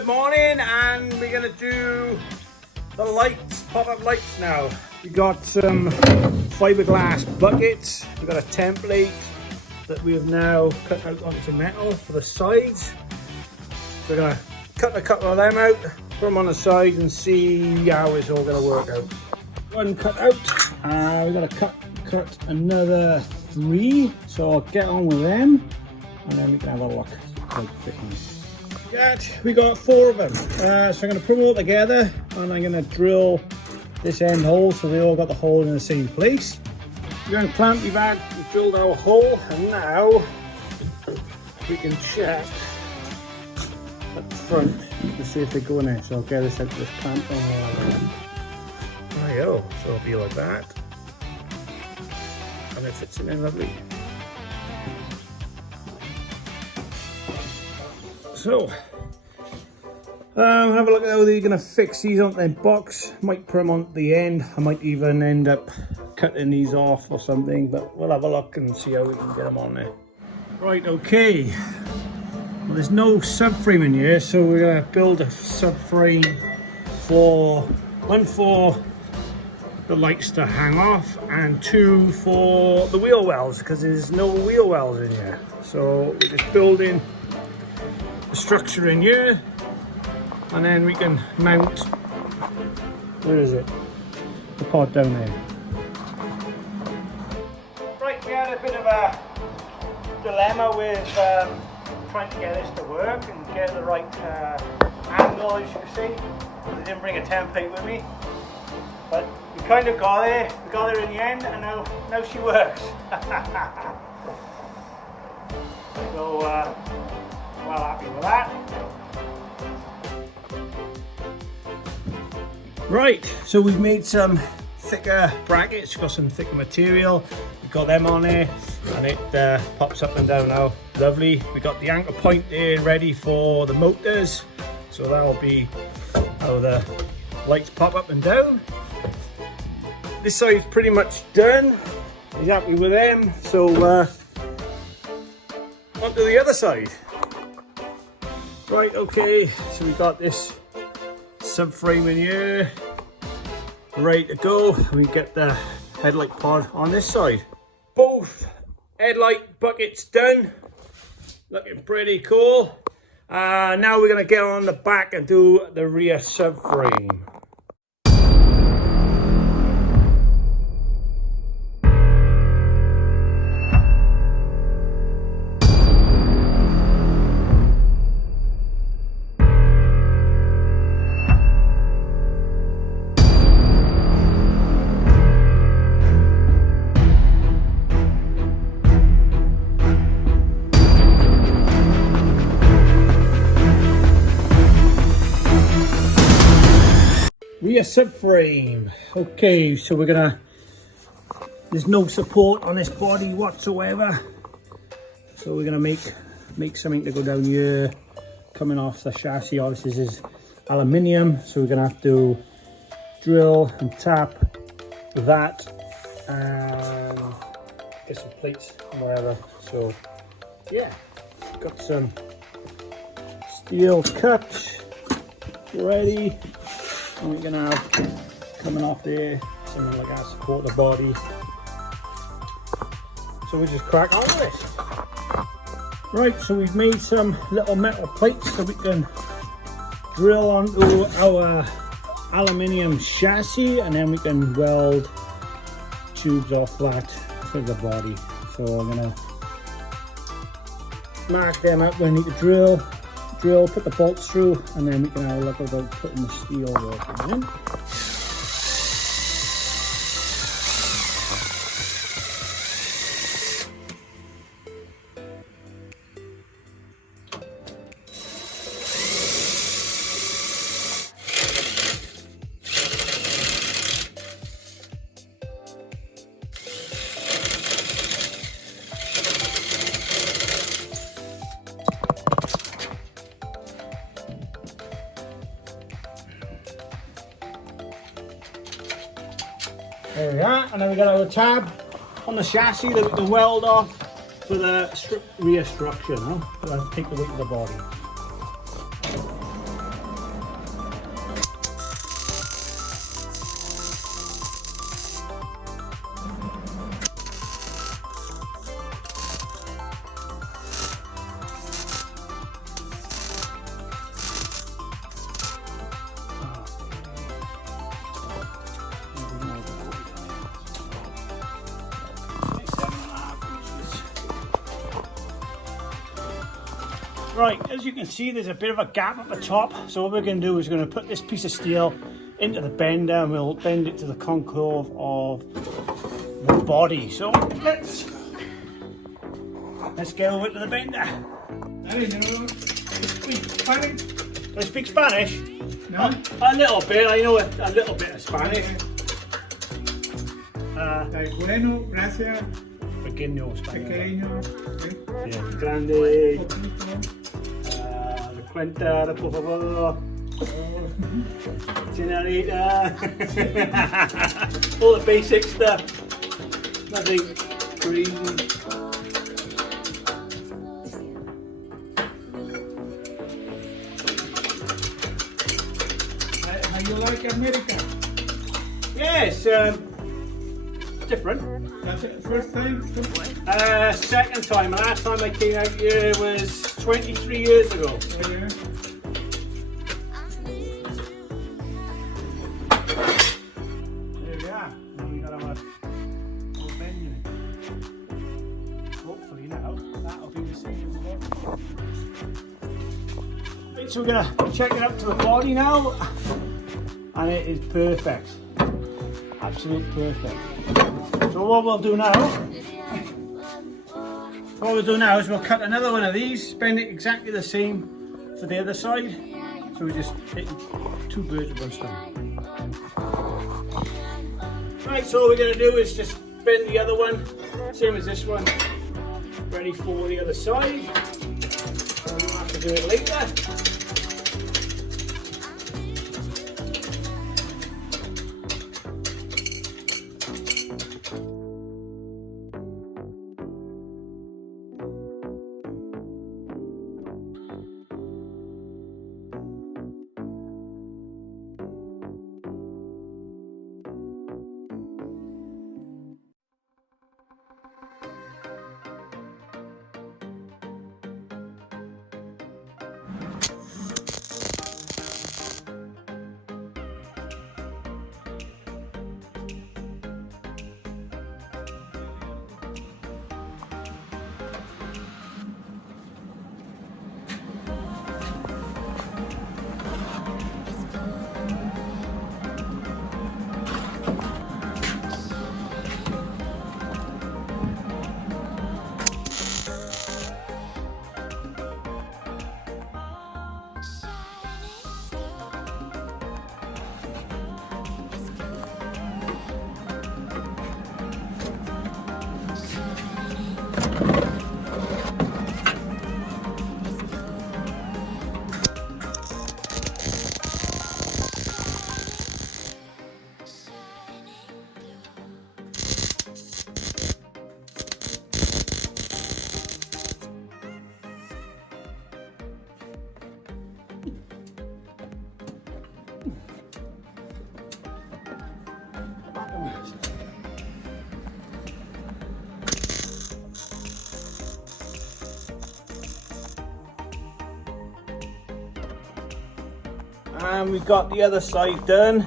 Good morning, and we're gonna do the lights, pop-up lights now. We got some fiberglass buckets. We've got a template that we have now cut out onto metal for the sides. We're gonna cut a couple of them out, put them on the sides and see how it's all gonna work out. One cut out, we're gonna cut another 3, so I'll get on with them and then we can have a look how it fits. We got 4 of them, so I'm going to put them all together and I'm going to drill this end hole so they all got the hole in the same place. We're going to clamp, we've drilled our hole, and now we can check at the front to see if they go in there. So I'll get this out of this clamp. There you go, so it'll be like that, and it fits in there lovely. So, have a look at how they're going to fix these onto their box. Might put them on the end. I might even end up cutting these off or something, but we'll have a look and see how we can get them on there. Right, okay. Well, there's no subframe in here, so we're going to build a subframe for, 1 for the lights to hang off, and 2 for the wheel wells, because there's no wheel wells in here. So we're just building the structure in here, and then we can mount, where is it, the pod down there. Right, we had a bit of a dilemma with trying to get this to work and get the right angle, as you can see. I didn't bring a template with me, but we kind of got there. We got there in the end, and now she works. So well happy with that. Right, so we've made some thicker brackets, got some thicker material, we've got them on there, and it pops up and down now, lovely. We got the anchor point there ready for the motors, so that'll be how the lights pop up and down. This side's pretty much done, he's happy with them, so on to the other side. Right, okay, so we got this subframe in here, ready to go. We get the headlight pod on this side. Both headlight buckets done, looking pretty cool. Now we're gonna get on the back and do the rear subframe. Rear subframe. Okay, so there's no support on this body whatsoever, so we're gonna make something to go down here coming off the chassis. Obviously this is aluminium, so we're gonna have to drill and tap that and get some plates and whatever. So yeah, got some steel cups ready. And we're gonna have coming off there something like that to support the body. So we just crack on with this. Right, so we've made some little metal plates so we can drill onto our aluminium chassis, and then we can weld tubes off that for the body. So I'm gonna mark them out where we need to drill, put the bolts through, and then we can have a look about putting the steel working in. There we are, and then we got our tab on the chassis that we can weld off for the rear structure now, to take the weight of the body. Right, as you can see, there's a bit of a gap at the top. So what we're going to do is we're going to put this piece of steel into the bender and we'll bend it to the concave of the body. So let's get over to the bender. Do I speak Spanish? No. A little bit, I know a little bit of Spanish. Bueno, gracias. Pequeño español. Pequeño. Yeah, grande. Cuenta, por favor. Señorita. All the basic stuff. Nothing crazy. How you like America? Yes, different. That's it, first time? Second time. Last time I came out here was 23 years ago. Oh, yeah. There we are. Now we got our little menu. Hopefully now that'll be the same as the body. Right, so we're gonna check it up to the body now, and it is perfect. Absolutely perfect. So what we'll do now is we'll cut another one of these, bend it exactly the same for the other side. So we're just hitting two birds with one stone. Right, so all we're going to do is just bend the other one, same as this one, ready for the other side. So we don't have to do it later. And we've got the other side done.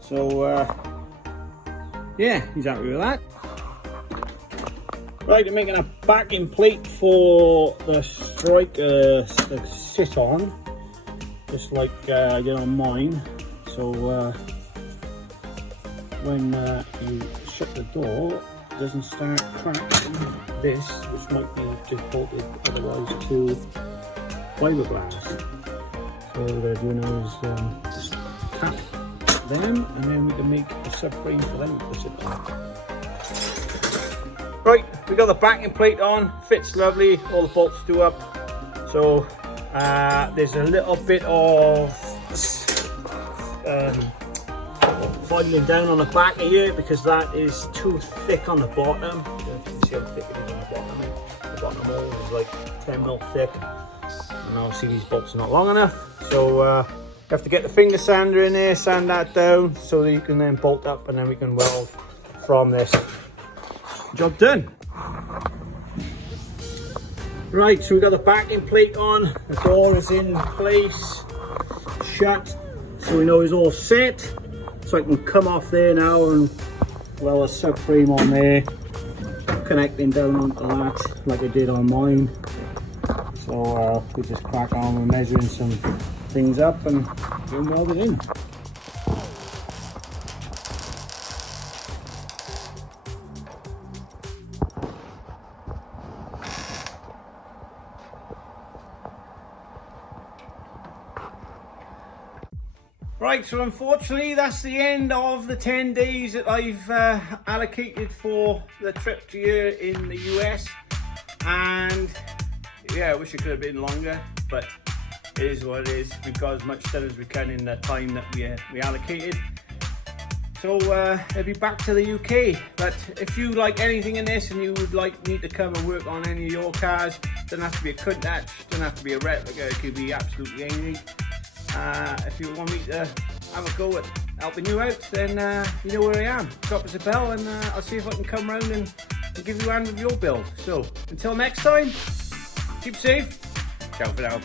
So yeah, he's happy with that. Right, I'm making a backing plate for the striker to sit on, just like I did on mine. So when you shut the door, it doesn't start cracking this, which might be just bolted otherwise to fiberglass. So what we're going to do now is just tap them, and then we can make a subframe for them to sit on. Right, we got the backing plate on, fits lovely, all the bolts do up. So there's a little bit of filing down on the back of here because that is too thick on the bottom. You can see how thick it is on the bottom. The bottom hole is like 10 mil thick. And obviously these bolts are not long enough. So you have to get the finger sander in there, sand that down so that you can then bolt up, and then we can weld from this. Job done. Right, so we've got the backing plate on, the door is in place, shut, so we know it's all set. So I can come off there now and weld a subframe on there, connecting down onto that like I did on mine. So we just crack on with measuring some things up and get them welded in. Right, so unfortunately that's the end of the 10 days that I've allocated for the trip to here in the US, and yeah, I wish it could have been longer, but it is what it is. We've got as much done as we can in the time that we allocated. So I'll be back to the UK, but if you like anything in this and you would like me to come and work on any of your cars, doesn't have to be a Countach, doesn't have to be a replica, it could be absolutely anything. If you want me to have a go at helping you out, then you know where I am. Drop us a bell and I'll see if I can come round and give you a hand with your build. So until next time, keep safe. Ciao for now.